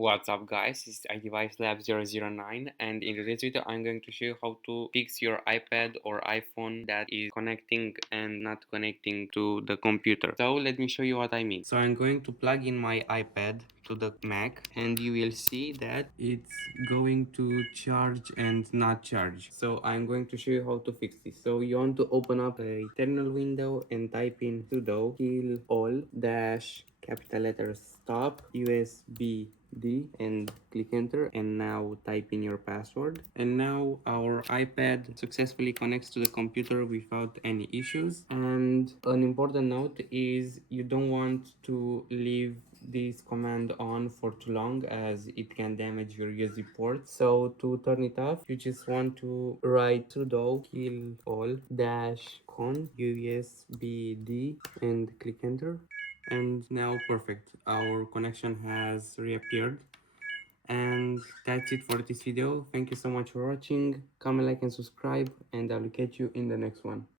What's up guys, it's iDevice Lab 009 and in today's video I'm going to show you how to fix your iPad or iPhone that is connecting and not connecting to the computer. So let me show you what I mean. So I'm going to plug in my iPad to the Mac and you will see that it's going to charge and not charge. So I'm going to show you how to fix this. So you want to open up a terminal window and type in sudo killall dash capital letters stop USB D and click enter, and now type in your password, and now our iPad successfully connects to the computer without any issues. And an important note is you don't want to leave this command on for too long as it can damage your USB port. So to turn it off, you just want to write sudo killall dash con USB-D and click enter. And now perfect, our connection has reappeared. And that's it for this video. Thank you so much for watching. Comment, like and subscribe, and I will catch you in the next one.